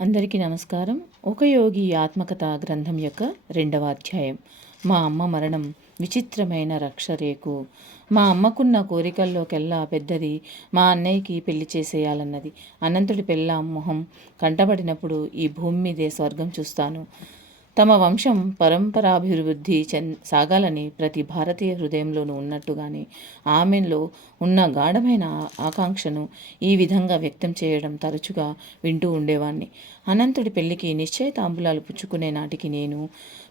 అందరికీ నమస్కారం. ఒక యోగి ఆత్మకథ గ్రంథం యొక్క రెండవ అధ్యాయం. మా అమ్మ మరణం విచిత్రమైన రక్షరేకు. మా అమ్మకున్న కోరికల్లోకెల్లా పెద్దది మా అన్నయ్యకి పెళ్ళి చేసేయాలన్నది. అనంతుడి పెళ్ళాం మొహం కంటబడినప్పుడు ఈ భూమి మీదే స్వర్గం చూస్తాను. తమ వంశం పరంపరాభివృద్ధి చెన్ సాగాలని ప్రతి భారతీయ హృదయంలోనూ ఉన్నట్టుగానే ఆమెలో ఉన్న గాఢమైన ఆకాంక్షను ఈ విధంగా వ్యక్తం చేయడం తరచుగా వింటూ ఉండేవాణ్ణి. అనంతుడి పెళ్ళికి నిశ్చయ తాంబూలాలు పుచ్చుకునే నాటికి నేను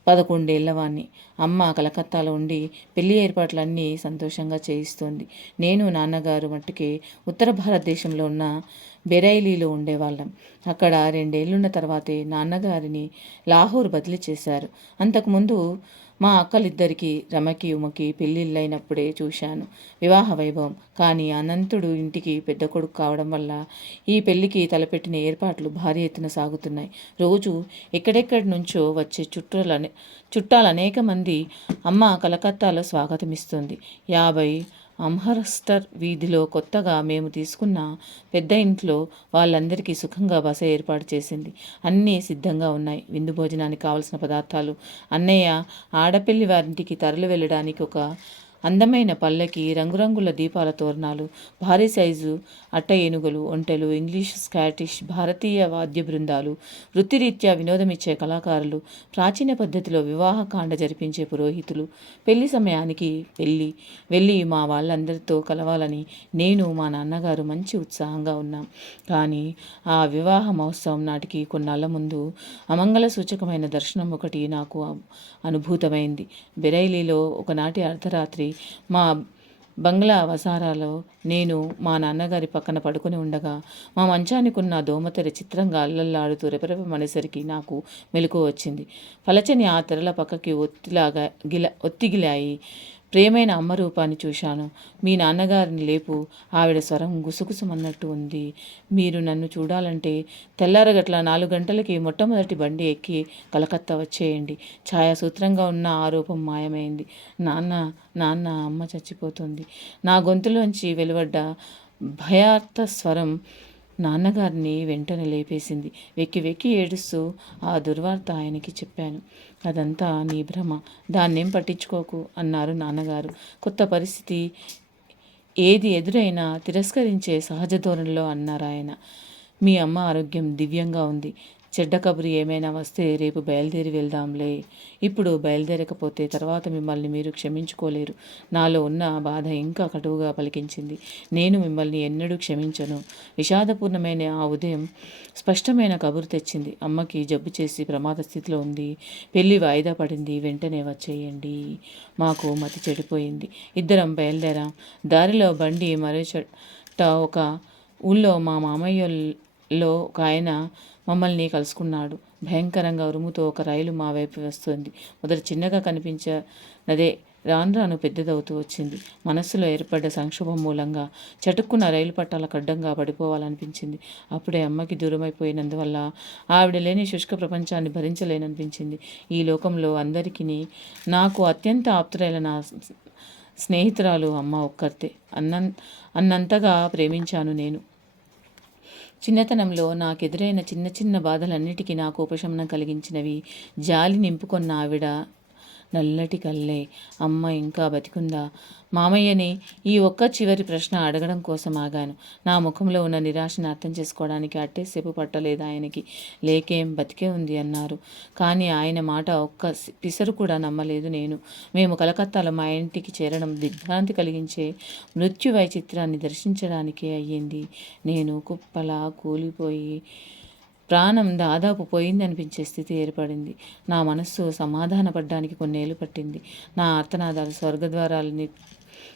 పదకొండేళ్ళవాణ్ణి అమ్మ కలకత్తాలో ఉండి పెళ్ళి ఏర్పాట్లన్నీ సంతోషంగా చేయిస్తోంది. నేను నాన్నగారు మట్టుకే ఉత్తర భారతదేశంలో ఉన్న బెరైలీలో ఉండేవాళ్ళం. అక్కడ రెండేళ్ళున్న తర్వాతే నాన్నగారిని లాహోర్ బదిలీ చేశారు. అంతకుముందు మా అక్కలిద్దరికీ రమకి ఉమకి పెళ్ళిళ్ళైనప్పుడే చూశాను. వివాహ వైభవం. కానీ అనంతుడు ఇంటికి పెద్ద కొడుకు కావడం వల్ల ఈ పెళ్ళికి తలపెట్టిన ఏర్పాట్లు భారీ ఎత్తున సాగుతున్నాయి. రోజు ఎక్కడెక్కడి నుంచో వచ్చే చుట్టాలనే చుట్టాలు అనేక మంది అమ్మ కలకత్తాలో స్వాగతమిస్తుంది. యాభై అమ్హర్స్టర్ వీధిలో కొత్తగా మేము తీసుకున్న పెద్ద ఇంట్లో వాళ్ళందరికీ సుఖంగా బస ఏర్పాటు చేసింది. అన్నీ సిద్ధంగా ఉన్నాయి. విందు భోజనానికి కావలసిన పదార్థాలు. అన్నయ్య ఆడపిల్లి వారింటికి తరలి వెళ్ళడానికి ఒక అందమైన పల్లకి రంగురంగుల దీపాల తోరణాలు భారీ సైజు అట్ట ఏనుగులు ఒంటెలు ఇంగ్లీష్ స్కాటిష్ భారతీయ వాద్య బృందాలు వృత్తిరీత్యా వినోదమిచ్చే కళాకారులు ప్రాచీన పద్ధతిలో వివాహ కాండ జరిపించే పురోహితులు పెళ్ళి సమయానికి వెళ్ళి వెళ్ళి మా వాళ్ళందరితో కలవాలని నేను మా నాన్నగారు మంచి ఉత్సాహంగా ఉన్నాం. కానీ ఆ వివాహ మహోత్సవం నాటికి కొన్నాళ్ళ ముందు అమంగళ సూచకమైన దర్శనం ఒకటి నాకు అనుభూతమైంది. బెరైలీలో ఒకనాటి అర్ధరాత్రి మా బంగ్లా వసారాలో నేను మా నాన్నగారి పక్కన పడుకొని ఉండగా మా మంచానికి ఉన్న దోమతెర చిత్రంగా అల్లల్లాడుతూ రెపరెపమనేసరికి నాకు మెలకు వచ్చింది. పలచని ఆ తెరల పక్కకి ఒత్తిలాగా గిల ఒత్తిగిలాయి. ప్రేమైన అమ్మ రూపాన్ని చూశాను. మీ నాన్నగారిని లేపు ఆవిడ స్వరం గుసగుసమన్నట్టు ఉంది. మీరు నన్ను చూడాలంటే తెల్లారగట్ల నాలుగు గంటలకి మొట్టమొదటి బండి ఎక్కి కలకత్తా వచ్చేయండి. ఛాయాసూత్రంగా ఉన్న ఆ రూపం మాయమైంది. నాన్న నాన్న అమ్మ చచ్చిపోతుంది. నా గొంతులోంచి వెలువడ్డ భయార్థ స్వరం నాన్నగారిని వెంటనే లేపేసింది. వెక్కి వెక్కి ఏడుస్తూ ఆ దుర్వార్త ఆయనకి చెప్పాను. అదంతా నీ భ్రమ. దాన్నేం పట్టించుకోకు అన్నారు నాన్నగారు. కొత్త పరిస్థితి ఏది ఎదురైనా తిరస్కరించే సహజ ధోరణిలో అన్నారు ఆయన. మీ అమ్మ ఆరోగ్యం దివ్యంగా ఉంది. చెడ్డ కబురు ఏమైనా వస్తే రేపు బయలుదేరి వెళ్దాంలే. ఇప్పుడు బయలుదేరకపోతే తర్వాత మిమ్మల్ని మీరు క్షమించుకోలేరు. నాలో ఉన్న బాధ ఇంకా కటువుగా పలికించింది. నేను మిమ్మల్ని ఎన్నడూ క్షమించను. విషాదపూర్ణమైన ఆ ఉదయం స్పష్టమైన కబురు తెచ్చింది. అమ్మకి జబ్బు చేసి ప్రమాద స్థితిలో ఉంది. పెళ్ళి వాయిదా పడింది. వెంటనే వచ్చేయండి. మాకు మతి చెడిపోయింది. ఇద్దరం బయలుదేరాం. దారిలో బండి మరో చోట ఒక ఊళ్ళో మా మామయ్యలో ఒక ఆయన మమ్మల్ని కలుసుకున్నాడు. భయంకరంగా ఉరుముతో ఒక రైలు మా వైపు వస్తుంది. మొదట చిన్నగా కనిపించినదే రాను రాను పెద్దదవుతూ వచ్చింది. మనస్సులో ఏర్పడ్డ సంక్షోభం మూలంగా చటుక్కున్న రైలు పట్టాలకు అడ్డంగా పడిపోవాలనిపించింది. అప్పుడే అమ్మకి దూరమైపోయినందువల్ల ఆవిడ లేని శుష్క ప్రపంచాన్ని భరించలేననిపించింది. ఈ లోకంలో అందరికీ నాకు అత్యంత ఆప్తురైన నా స్నేహితురాలు అమ్మ ఒక్కరితే. అన్న అన్నంతగా ప్రేమించాను నేను. చిన్నతనంలో నాకెదురైన చిన్న చిన్న బాధలన్నిటికీ నాకు ఉపశమనం కలిగించినవి జాలి నింపుకొన్న ఆవిడ నల్లటి కల్లే అమ్మ ఇంకా బతికుందా? మామయ్యని ఈ ఒక్క చివరి ప్రశ్న అడగడం కోసం ఆగాను. నా ముఖంలో ఉన్న నిరాశను అర్థం చేసుకోవడానికి అట్టేసేపు పట్టలేదు ఆయనకి. లేకేం బతికే ఉంది అన్నారు. కానీ ఆయన మాట ఒక్క పిసరు కూడా నమ్మలేదు నేను. మేము కలకత్తాలో మా ఇంటికి చేరడం దిగ్భ్రాంతి కలిగించే మృత్యు వైచిత్రాన్ని దర్శించడానికే అయ్యింది. నేను కుప్పలా కూలిపోయి ప్రాణం దాదాపు పోయిందనిపించే స్థితి ఏర్పడింది. నా మనస్సు సమాధానపడ్డానికి కొన్నేళ్ళు పట్టింది. నా ఆర్తనాదాలు స్వర్గద్వారాలని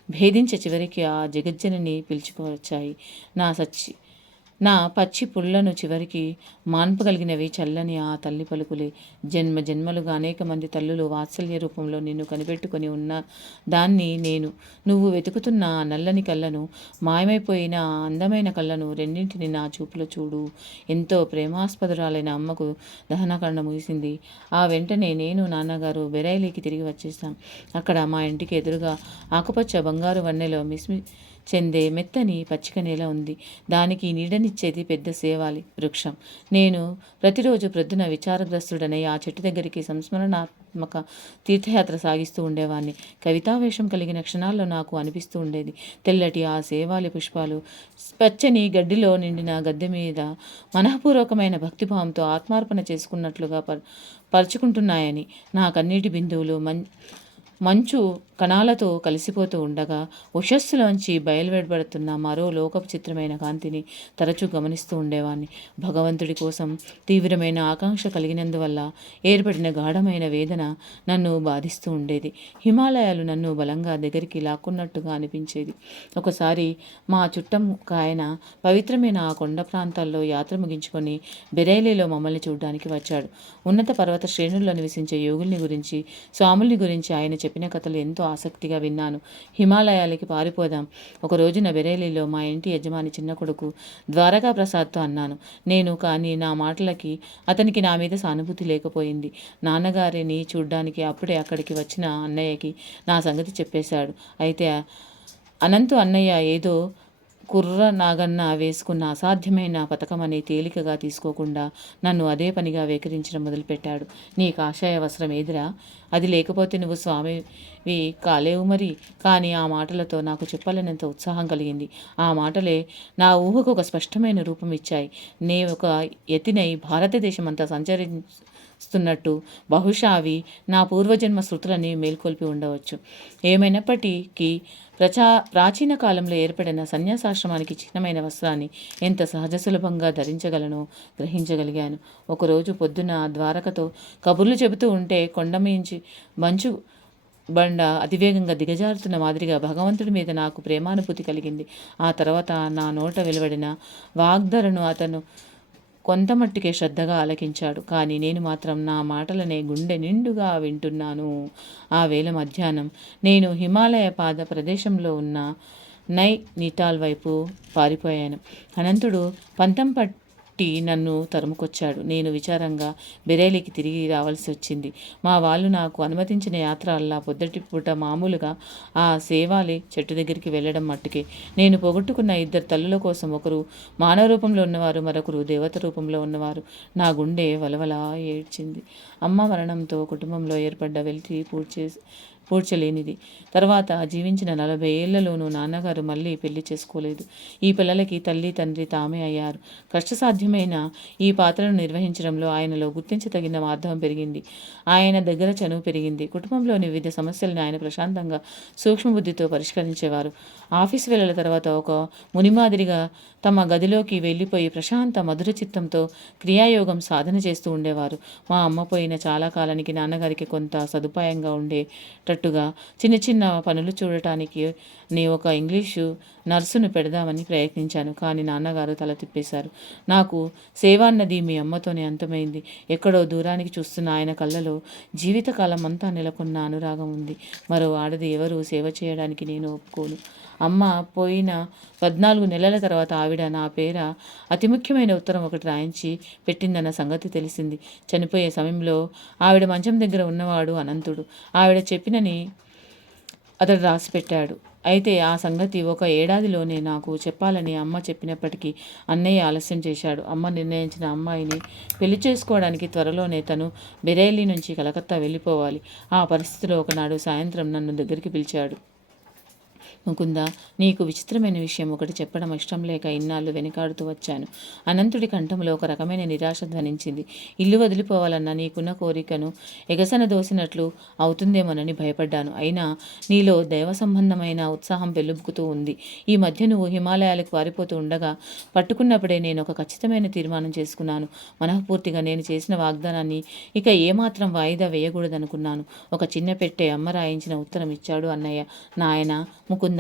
భేదించే చివరికి ఆ జగజ్జనని పిలుచుకువచ్చాయి. నా సచ్చి నా పచ్చి పుల్లను చివరికి మాన్పగలిగినవి చల్లని ఆ తల్లి పలుకులే. జన్మ జన్మలుగా అనేక మంది తల్లులు వాత్సల్య రూపంలో నిన్ను కనిపెట్టుకొని ఉన్న దాన్ని నేను నువ్వు వెతుకుతున్న నల్లని కళ్ళను మాయమైపోయిన అందమైన కళ్ళను రెండింటిని నా చూపులో చూడు. ఎంతో ప్రేమాస్పదురాలైన అమ్మకు దహనకరణ ముగిసింది. ఆ వెంటనే నేను నాన్నగారు బెరైలీకి తిరిగి వచ్చేసాం అక్కడ మా ఇంటికి ఎదురుగా ఆకుపచ్చ బంగారు వన్నెలో మిస్మి చెందే మెత్తని పచ్చిక నేల ఉంది. దానికి నీడనిచ్చేది పెద్ద సేవాలి వృక్షం. నేను ప్రతిరోజు ప్రొద్దున విచారగ్రస్తుడనై ఆ చెట్టు దగ్గరికి సంస్మరణాత్మక తీర్థయాత్ర సాగిస్తూ ఉండేవాణ్ణి. కవితావేషం కలిగిన క్షణాల్లో నాకు అనిపిస్తూ ఉండేది. తెల్లటి ఆ సేవాలి పుష్పాలు పచ్చని గడ్డిలో నిండిన గద్దె మీద మనఃపూర్వకమైన భక్తిభావంతో ఆత్మార్పణ చేసుకున్నట్లుగా పర్ పరుచుకుంటున్నాయని నా కన్నీటి బిందువులు మం మంచు కణాలతో కలిసిపోతూ ఉండగా ఉషస్సులోంచి బయలువెడబడుతున్న మరో లోకపు చిత్రమైన కాంతిని తరచూ గమనిస్తూ ఉండేవాణ్ణి. భగవంతుడి కోసం తీవ్రమైన ఆకాంక్ష కలిగినందువల్ల ఏర్పడిన గాఢమైన వేదన నన్ను బాధిస్తూ ఉండేది. హిమాలయాలు నన్ను బలంగా దగ్గరికి లాక్కున్నట్టుగా అనిపించేది. ఒకసారి మా చుట్టం కాయన పవిత్రమైన ఆ కొండ ప్రాంతాల్లో యాత్ర ముగించుకొని బెరైలీలో మమ్మల్ని చూడడానికి వచ్చాడు. ఉన్నత పర్వత శ్రేణుల్లో నివసించే యోగుల్ని గురించి స్వాముల్ని గురించి ఆయన చెప్పిన కథలు ఎంతో ఆసక్తిగా విన్నాను. హిమాలయాలకి పారిపోదాం. ఒక రోజున బెరేలీలో మా ఇంటి యజమాని చిన్న కొడుకు ద్వారకా ప్రసాద్తో అన్నాను. నేను కానీ నా మాటలకి అతనికి నా మీద సానుభూతి లేకపోయింది. నాన్నగారిని చూడ్డానికి అప్పుడే అక్కడికి వచ్చిన అన్నయ్యకి నా సంగతి చెప్పేశాడు. అయితే అనంతు అన్నయ్య ఏదో కుర్ర నాగన్న వేసుకున్న అసాధ్యమైన పథకమని తేలికగా తీసుకోకుండా నన్ను అదే పనిగా వేకరించడం మొదలుపెట్టాడు. నీ కాషాయ వస్త్రం ఏదిరా? అది లేకపోతే నువ్వు స్వామివి కాలేవు మరి? కానీ ఆ మాటలతో నాకు చెప్పాలనేంత ఉత్సాహం కలిగింది. ఆ మాటలే నా ఊహకు ఒక స్పష్టమైన రూపం ఇచ్చాయి. నే ఒక ఎత్తినై భారతదేశం అంతా సంచరి స్తున్నట్టు బహుశా అవి నా పూర్వజన్మ శృతులని మేల్కొల్పి ఉండవచ్చు. ఏమైనప్పటికీ ప్రచా ప్రాచీన కాలంలో ఏర్పడిన సన్యాసాశ్రమానికి చిహ్నమైన వస్త్రాన్ని ఎంత సహజ సులభంగా ధరించగలనో గ్రహించగలిగాను. ఒకరోజు పొద్దున ద్వారకతో కబుర్లు చెబుతూ ఉంటే కొండమించి మంచు బండ అతివేగంగా దిగజారుతున్న మాదిరిగా భగవంతుడి మీద నాకు ప్రేమానుభూతి కలిగింది. ఆ తర్వాత నా నోట వెలువడిన వాగ్ధరను అతను కొంతమట్టుకే శ్రద్ధగా ఆలకించాడు. కానీ నేను మాత్రం నా మాటలనే గుండె నిండుగా వింటున్నాను. ఆ వేళ మధ్యాహ్నం నేను హిమాలయ పాద ప్రదేశంలో ఉన్న నై నిటాల్ వైపు పారిపోయాను. అనంతుడు పంతం పట్టి నన్ను తరుముకొచ్చాడు. నేను విచారంగా బెరేలీకి తిరిగి రావాల్సి వచ్చింది. మా వాళ్ళు నాకు అనుమతించిన యాత్ర అల్లా పొద్దటి పూట మామూలుగా ఆ సేవాలి చెట్టు దగ్గరికి వెళ్ళడం మట్టుకే. నేను పోగొట్టుకున్న ఇద్దరు తల్లుల కోసం ఒకరు మానవ రూపంలో ఉన్నవారు మరొకరు దేవత రూపంలో ఉన్నవారు. నా గుండె వలవలా ఏడ్చింది. అమ్మ మరణంతో కుటుంబంలో ఏర్పడ్డ వెలితి పూడ్చే పూడ్చలేనిది తర్వాత జీవించిన నలభై ఏళ్ళలోనూ నాన్నగారు మళ్ళీ పెళ్ళి చేసుకోలేదు. ఈ పిల్లలకి తల్లి తండ్రి తామే అయ్యారు. కష్టసాధ్యమైన ఈ పాత్రను నిర్వహించడంలో ఆయనలో గుర్తించదగిన మార్ధవం పెరిగింది. ఆయన దగ్గర చనువు పెరిగింది. కుటుంబంలోని వివిధ సమస్యలను ఆయన ప్రశాంతంగా సూక్ష్మబుద్ధితో పరిష్కరించేవారు. ఆఫీస్ వేళల తర్వాత ఒక మునిమాదిరిగా తమ గదిలోకి వెళ్ళిపోయి ప్రశాంత మధుర చిత్తంతో క్రియాయోగం సాధన చేస్తూ ఉండేవారు. మా అమ్మ పోయిన చాలా కాలానికి నాన్నగారికి కొంత సదుపాయంగా తగ్గట్టుగా చిన్న చిన్న పనులు చూడటానికి నీ ఒక ఇంగ్లీషు నర్సును పెడదామని ప్రయత్నించాను కానీ నాన్నగారు తల తిప్పేశారు. నాకు సేవాన్నది మీ అమ్మతోనే అంతమైంది. ఎక్కడో దూరానికి చూస్తున్న ఆయన కళ్ళలో జీవితకాలం అంతా నెలకొన్న అనురాగం ఉంది. మరో ఆడది ఎవరు సేవ చేయడానికి నేను ఒప్పుకోను. అమ్మ పోయిన పద్నాలుగు నెలల తర్వాత ఆవిడ నా పేర అతి ముఖ్యమైన ఉత్తరం ఒకటి రాయించి పెట్టిందన్న సంగతి తెలిసింది. చనిపోయే సమయంలో ఆవిడ మంచం దగ్గర ఉన్నవాడు అనంతుడు. ఆవిడ చెప్పినని అతడు రాసిపెట్టాడు. అయితే ఆ సంగతి ఒక ఏడాదిలోనే నాకు చెప్పాలని అమ్మ చెప్పినప్పటికీ అన్నయ్య ఆలస్యం చేశాడు. అమ్మ నిర్ణయించిన అమ్మాయిని పెళ్ళి చేసుకోవడానికి త్వరలోనే తను బెరైలీ నుంచి కలకత్తా వెళ్ళిపోవాలి. ఆ పరిస్థితిలో ఒకనాడు సాయంత్రం నన్ను దగ్గరికి పిలిచాడు. ముకుంద నీకు విచిత్రమైన విషయం ఒకటి చెప్పడం ఇష్టం లేక ఇన్నాళ్ళు వెనుకాడుతూ వచ్చాను. అనంతుడి కంఠంలో ఒక రకమైన నిరాశ ధ్వనించింది. ఇల్లు వదిలిపోవాలన్న నీకున్న కోరికను ఎగసన దోసినట్లు అవుతుందేమోనని భయపడ్డాను. అయినా నీలో దైవ సంబంధమైన ఉత్సాహం వెలుబుకుతూ ఉంది. ఈ మధ్య నువ్వు హిమాలయాలకు పారిపోతూ ఉండగా పట్టుకున్నప్పుడే నేను ఒక ఖచ్చితమైన తీర్మానం చేసుకున్నాను. మనఃపూర్తిగా నేను చేసిన వాగ్దానాన్ని ఇక ఏమాత్రం వాయిదా వేయకూడదనుకున్నాను. ఒక చిన్న పెట్టే అమ్మ రాయించిన ఉత్తరం ఇచ్చాడు అన్నయ్య. నాయన ముకుంద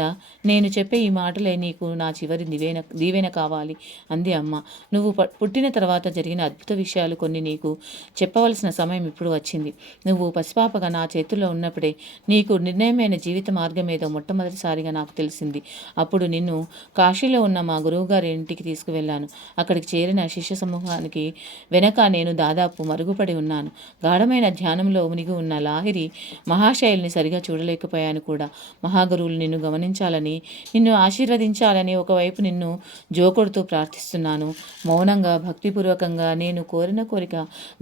నేను చెప్పే ఈ మాటలే నీకు నా చివరి దివేన దీవెన కావాలి. అంది అమ్మ. నువ్వు పుట్టిన తర్వాత జరిగిన అద్భుత విషయాలు కొన్ని నీకు చెప్పవలసిన సమయం ఇప్పుడు వచ్చింది. నువ్వు పసిపాపగా నా చేతుల్లో ఉన్నప్పుడే నీకు నిర్ణయమైన జీవిత మార్గం ఏదో మొట్టమొదటిసారిగా నాకు తెలిసింది. అప్పుడు నిన్ను కాశీలో ఉన్న మా గురువుగారి ఇంటికి తీసుకువెళ్ళాను. అక్కడికి చేరిన శిష్య సమూహానికి వెనక నేను దాదాపు మరుగుపడి ఉన్నాను. గాఢమైన ధ్యానంలో మునిగి ఉన్న లాహిరి మహాశైలిని సరిగా చూడలేకపోయాను కూడా. మహాగురువులు నిన్ను గమని గమనించాలని నిన్ను ఆశీర్వదించాలని ఒకవైపు నిన్ను జోకొడుతూ ప్రార్థిస్తున్నాను. మౌనంగా భక్తిపూర్వకంగా నేను కోరిన కోరిక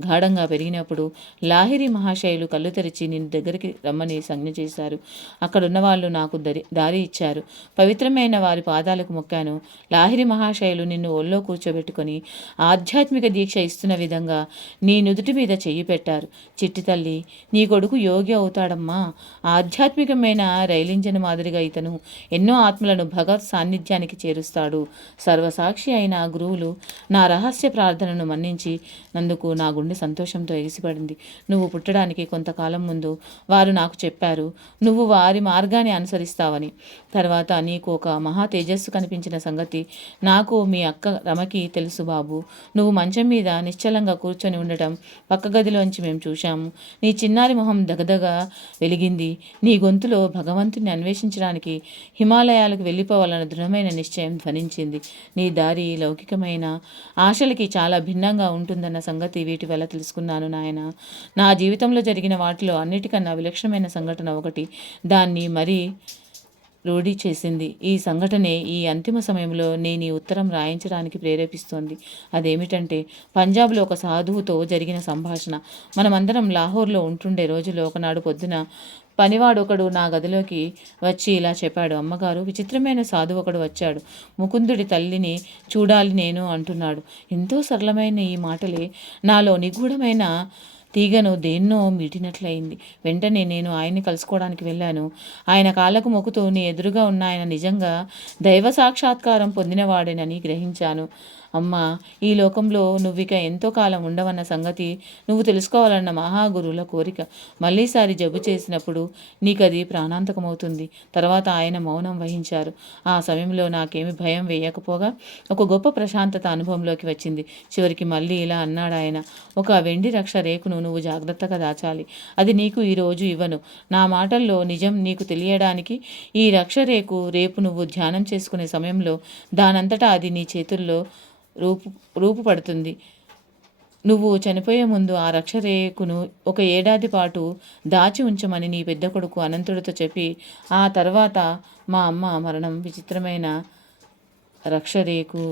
గాఢంగా పెరిగినప్పుడు లాహిరి మహాశయులు కళ్ళు తెరిచి నిన్ను దగ్గరికి రమ్మని సంజ్ఞ చేశారు. అక్కడున్న వాళ్ళు నాకు దరి దారి ఇచ్చారు. పవిత్రమైన వారి పాదాలకు మొక్కాను. లాహిరి మహాశయులు నిన్ను ఒళ్ళో కూర్చోబెట్టుకొని ఆధ్యాత్మిక దీక్ష ఇస్తున్న విధంగా నీ నుదుటి మీద చెయ్యి పెట్టారు. చిట్టి తల్లి నీ కొడుకు యోగి అవుతాడమ్మా. ఆధ్యాత్మికమైన రైలించిన మాదిరిగా ఇతను ఎన్నో ఆత్మలను భగవత్ సాన్నిధ్యానికి చేరుస్తాడు. సర్వసాక్షి అయిన గురువులు నా రహస్య ప్రార్థనను మన్నించి నందుకు నా గుండె సంతోషంతో ఎగిసిపడింది. నువ్వు పుట్టడానికి కొంతకాలం ముందు వారు నాకు చెప్పారు నువ్వు వారి మార్గాన్ని అనుసరిస్తావని. తర్వాత నీకు ఒక మహా తేజస్సు కనిపించిన సంగతి నాకు మీ అక్క రమకి తెలుసు బాబు. నువ్వు మంచం మీద నిశ్చలంగా కూర్చొని ఉండటం పక్క గదిలోంచి మేము చూశాము. నీ చిన్నారి మొహం దగదగా వెలిగింది. నీ గొంతులో భగవంతుని అన్వేషించడానికి హిమాలయాలకు వెళ్ళిపోవాలన్న దృఢమైన నిశ్చయం ధ్వనించింది. నీ దారి లౌకికమైన ఆశలకి చాలా భిన్నంగా ఉంటుందన్న సంగతి వీటి వల్ల తెలుసుకున్నాను నాయన. నా జీవితంలో జరిగిన వాటిలో అన్నిటికన్నా విలక్షణమైన సంఘటన ఒకటి దాన్ని మరీ రూఢి చేసింది. ఈ సంఘటనే ఈ అంతిమ సమయంలో నేను ఈ ఉత్తరం రాయించడానికి ప్రేరేపిస్తోంది. అదేమిటంటే పంజాబ్లో ఒక సాధువుతో జరిగిన సంభాషణ. మనమందరం లాహోర్లో ఉంటుండే రోజులో ఒకనాడు పొద్దున పనివాడు ఒకడు నా గదిలోకి వచ్చి ఇలా చెప్పాడు. అమ్మగారు విచిత్రమైన సాధువు ఒకడు వచ్చాడు. ముకుందుడి తల్లిని చూడాలి నేను అంటున్నాడు. ఎంతో సరళమైన ఈ మాటలే నాలో నిగూఢమైన తీగను దేన్నో మీటినట్లయింది. వెంటనే నేను ఆయన్ని కలుసుకోవడానికి వెళ్ళాను. ఆయన కాళ్ళకు మొక్కుతూ నీ ఎదురుగా ఉన్న ఆయన నిజంగా దైవ సాక్షాత్కారం పొందినవాడేనని గ్రహించాను. అమ్మా ఈ లోకంలో నువ్విక ఎంతో కాలం ఉండవన్న సంగతి నువ్వు తెలుసుకోవాలన్న మహాగురువుల కోరిక మళ్ళీసారి జబ్బు చేసినప్పుడు నీకది ప్రాణాంతకమవుతుంది. తర్వాత ఆయన మౌనం వహించారు. ఆ సమయంలో నాకేమి భయం వేయకపోగా ఒక గొప్ప ప్రశాంతత అనుభవంలోకి వచ్చింది. చివరికి మళ్ళీ ఇలా అన్నాడు ఆయన ఒక వెండి రక్ష రేకును నువ్వు జాగ్రత్తగా దాచాలి. అది నీకు ఈరోజు ఇవ్వను. నా మాటల్లో నిజం నీకు తెలియడానికి ఈ రక్ష రేకు రేపు నువ్వు ధ్యానం చేసుకునే సమయంలో దానంతటా అది నీ చేతుల్లో రూపు రూపుపడుతుంది నువ్వు చనిపోయే ముందు ఆ రక్షరేకును ఒక ఏడాది పాటు దాచి ఉంచమని నీ పెద్ద కొడుకు అనంతుడితో చెప్పి ఆ తర్వాత మా అమ్మ మరణం విచిత్రమైన రక్షరేకు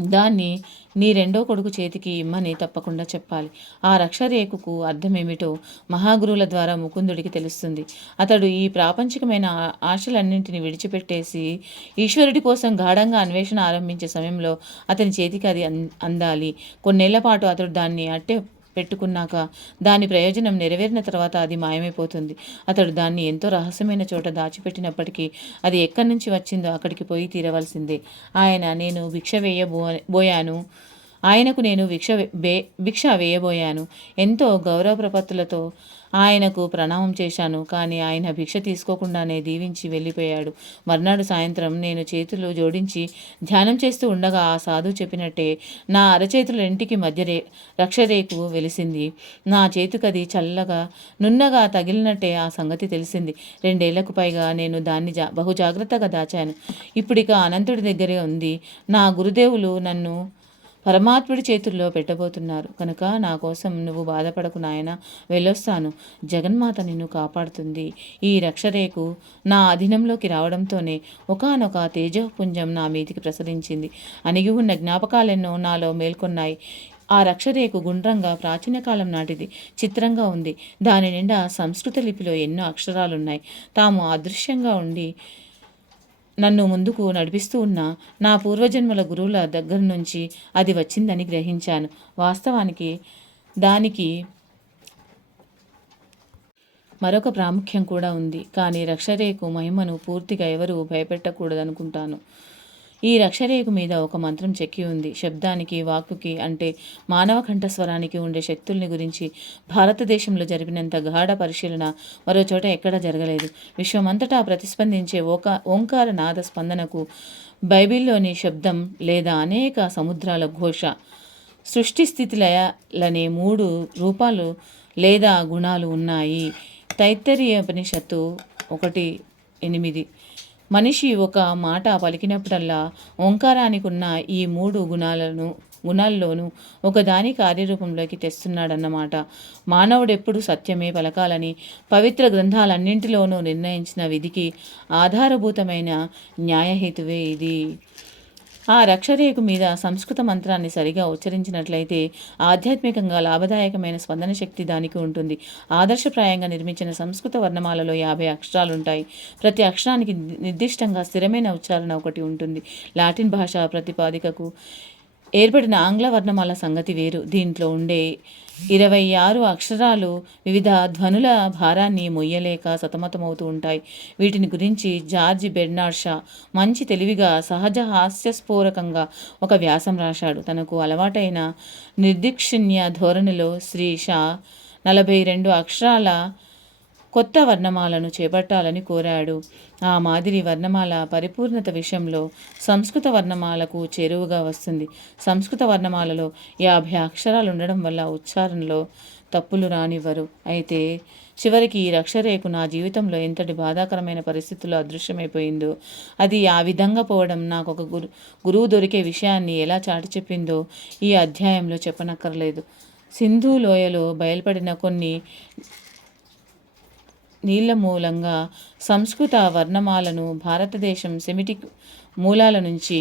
దాన్ని నీ రెండో కొడుకు చేతికి ఇమ్మని తప్పకుండా చెప్పాలి. ఆ రక్షరేఖకు అర్థమేమిటో మహాగురువుల ద్వారా ముకుందుడికి తెలుస్తుంది. అతడు ఈ ప్రాపంచికమైన ఆశలన్నింటినీ విడిచిపెట్టేసి ఈశ్వరుడి కోసం గాఢంగా అన్వేషణ ఆరంభించే సమయంలో అతని చేతికి అది అందాలి. కొన్నేళ్ళ పాటు అతడు దాన్ని అట్టే పెట్టుకున్నాక దాని ప్రయోజనం నెరవేరిన తర్వాత అది మాయమైపోతుంది. అతడు దాన్ని ఎంతో రహస్యమైన చోట దాచిపెట్టినప్పటికీ అది ఎక్కడి నుంచి వచ్చిందో అక్కడికి పోయి తీరవలసిందే. ఆయన నేను భిక్ష వేయబో బోయాను. ఆయనకు నేను భిక్ష వే- భిక్ష వేయబోయాను. ఎంతో గౌరవ ప్రపత్తులతో ఆయనకు ప్రణామం చేశాను. కానీ ఆయన భిక్ష తీసుకోకుండానే దీవించి వెళ్ళిపోయాడు. మర్నాడు సాయంత్రం నేను చేతులు జోడించి ధ్యానం చేస్తూ ఉండగా ఆ సాధు చెప్పినట్టే నా అరచేతుల ఇంటికి మధ్య రే రక్షరేకు వెలిసింది. నా చేతికది చల్లగా నున్నగా తగిలినట్టే ఆ సంగతి తెలిసింది. రెండేళ్ళకు పైగా నేను దాన్ని జా బహు జాగ్రత్తగా దాచాను. ఇప్పుడిక అనంతుడి దగ్గరే ఉంది. నా గురుదేవులు నన్ను పరమాత్ముడి చేతుల్లో పెట్టబోతున్నారు. కనుక నా కోసం నువ్వు బాధపడకు నాయన. వెళ్ళొస్తాను. జగన్మాత నిన్ను కాపాడుతుంది. ఈ రక్షరేకు నా అధీనంలోకి రావడంతోనే ఒకానొక తేజపుంజం నా మీదికి ప్రసరించింది. అణిగి ఉన్న జ్ఞాపకాలెన్నో నాలో మేల్కొన్నాయి. ఆ రక్షరేకు గుండ్రంగా ప్రాచీన కాలం నాటిది. చిత్రంగా ఉంది. దాని నిండా సంస్కృత లిపిలో ఎన్నో అక్షరాలున్నాయి. తాము అదృశ్యంగా ఉండి నన్ను ముందుకు నడిపిస్తూ ఉన్న నా పూర్వజన్మల గురువుల దగ్గర నుంచి అది వచ్చిందని గ్రహించాను. వాస్తవానికి దానికి మరొక ప్రాముఖ్యం కూడా ఉంది. కానీ రక్షరేకు మహిమను పూర్తిగా ఎవరూ భయపెట్టకూడదనుకుంటాను. ఈ రక్షరేఖ మీద ఒక మంత్రం చెక్కి ఉంది. శబ్దానికి వాక్కుకి అంటే మానవ కంఠస్వరానికి ఉండే శక్తుల్ని గురించి భారతదేశంలో జరిపినంత గాఢ పరిశీలన మరో చోట ఎక్కడా జరగలేదు. విశ్వమంతటా ప్రతిస్పందించే ఓక ఓంకార నాద స్పందనకు బైబిల్లోని శబ్దం లేదా అనేక సముద్రాల ఘోష సృష్టి స్థితి లయలనే మూడు రూపాలు లేదా గుణాలు ఉన్నాయి. తైత్తరీయ ఉపనిషత్తు ఒకటి ఎనిమిది. మనిషి ఒక మాట పలికినప్పుడల్లా ఓంకారానికి ఉన్న ఈ మూడు గుణాలను గుణాల్లోనూ ఒకదాని కార్యరూపంలోకి తెస్తున్నాడన్నమాట. మానవుడెప్పుడు సత్యమే పలకాలని పవిత్ర గ్రంథాలన్నింటిలోనూ నిర్ణయించిన విధికి ఆధారభూతమైన న్యాయహేతువే ఇది. ఆ రక్షరేఖ మీద సంస్కృత మంత్రాన్ని సరిగా ఉచ్చరించినట్లయితే ఆధ్యాత్మికంగా లాభదాయకమైన స్పందన శక్తి దానికి ఉంటుంది. ఆదర్శప్రాయంగా నిర్మించిన సంస్కృత వర్ణమాలలో యాభై అక్షరాలుంటాయి. ప్రతి అక్షరానికి నిర్దిష్టంగా స్థిరమైన ఉచ్చారణ ఒకటి ఉంటుంది. లాటిన్ భాష ప్రతిపాదికకు ఏర్పడిన ఆంగ్ల వర్ణమాల సంగతి వేరు. దీంట్లో ఉండే ఇరవై ఆరు అక్షరాలు వివిధ ధ్వనుల భారాన్ని మొయ్యలేక సతమతమవుతూ ఉంటాయి. వీటిని గురించి జార్జి బెర్నాడ్ షా మంచి తెలివిగా సహజ హాస్యస్ఫూరకంగా ఒక వ్యాసం రాశాడు. తనకు అలవాటైన నిర్దిక్షిణ్య ధోరణిలో శ్రీ షా నలభై రెండు అక్షరాల కొత్త వర్ణమాలను చేపట్టాలని కోరాడు. ఆ మాదిరి వర్ణమాల పరిపూర్ణత విషయంలో సంస్కృత వర్ణమాలకు చేరువుగా వస్తుంది. సంస్కృత వర్ణమాలలో యాభై అక్షరాలు ఉండడం వల్ల ఉచ్చారణలో తప్పులు రానివ్వరు. అయితే చివరికి ఈ రక్షరేఖ నా జీవితంలో ఎంతటి బాధాకరమైన పరిస్థితుల్లో అదృశ్యమైపోయిందో అది ఆ విధంగా పోవడం నాకు ఒక గురు గురువు దొరికే విషయాన్ని ఎలా చాటి చెప్పిందో ఈ అధ్యాయంలో చెప్పనక్కర్లేదు. సింధు లోయలో బయలుపడిన కొన్ని నీళ్ళ మూలంగా సంస్కృత వర్ణమాలను భారతదేశం సెమిటిక్ మూలాల నుంచి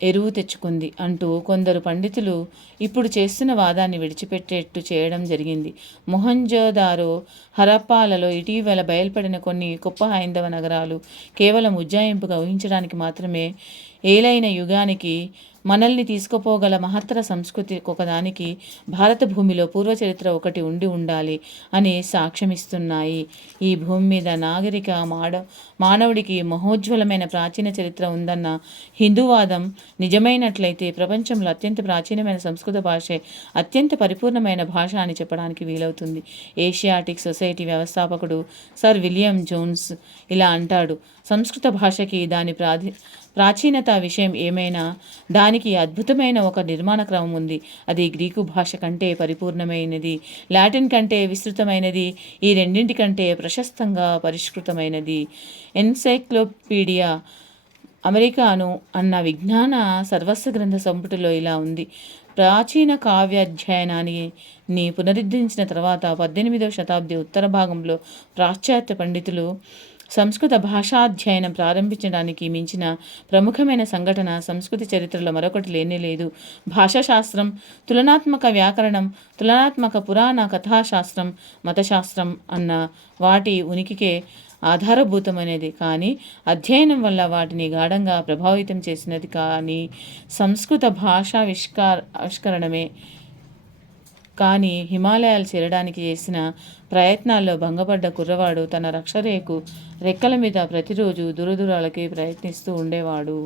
ఎరువు తెచ్చుకుంది అంటూ కొందరు పండితులు ఇప్పుడు చేస్తున్న వాదాన్ని విడిచిపెట్టేట్టు చేయడం జరిగింది. మొహంజోదారో హరప్పాలలో ఇటీవల బయలుపడిన కొన్ని గొప్ప హైందవ నగరాలు కేవలం ఉజ్జాయింపుగా ఊహించడానికి మాత్రమే ఏలైన యుగానికి మనల్ని తీసుకుపోగల మహత్తర సంస్కృతి ఒకదానికి భారత భూమిలో పూర్వచరిత్ర ఒకటి ఉండి ఉండాలి అని సాక్ష్యమిస్తున్నాయి. ఈ భూమి మీద నాగరిక మాడ మానవుడికి మహోజ్వలమైన ప్రాచీన చరిత్ర ఉందన్న హిందూవాదం నిజమైనట్లయితే ప్రపంచంలో అత్యంత ప్రాచీనమైన సంస్కృత భాషే అత్యంత పరిపూర్ణమైన భాష అని చెప్పడానికి వీలవుతుంది. ఏషియాటిక్ సొసైటీ వ్యవస్థాపకుడు సర్ విలియం జోన్స్ ఇలా అంటాడు సంస్కృత భాషకి దాని ప్రాధి ప్రాచీనత విషయం ఏమైనా? దానికి అద్భుతమైన ఒక నిర్మాణ క్రమం ఉంది. అది గ్రీకు భాష కంటే పరిపూర్ణమైనది. లాటిన్ కంటే విస్తృతమైనది. ఈ రెండింటి కంటే ప్రశస్తంగా పరిష్కృతమైనది. ఎన్సైక్లోపీడియా అమెరికాను అన్న విజ్ఞాన సర్వస్వ గ్రంథ సంపుటిలో ఇలా ఉంది. ప్రాచీన కావ్యాధ్యయనాన్ని పునరుద్ధరించిన తర్వాత పద్దెనిమిదవ శతాబ్ది ఉత్తర భాగంలో పాశ్చాత్య పండితులు సంస్కృత భాషాధ్యయనం ప్రారంభించడానికి మించిన ప్రముఖమైన సంఘటన సంస్కృతి చరిత్రలో మరొకటి లేనే లేదు. భాషాశాస్త్రం తులనాత్మక వ్యాకరణం తులనాత్మక పురాణ కథాశాస్త్రం మతశాస్త్రం అన్న వాటి ఉనికికే ఆధారభూతమైనది. కానీ అధ్యయనం వల్ల వాటిని గాఢంగా ప్రభావితం చేసినది కానీ సంస్కృత భాషా విష్కార ఆవిష్కరణమే కానీ హిమాలయాలు చేరడానికి చేసిన ప్రయత్నాల్లో భంగపడ్డ కుర్రవాడు తన రక్షరేకు రెక్కల మీద ప్రతిరోజు దురదురాలకి ప్రయత్నిస్తూ ఉండేవాడు.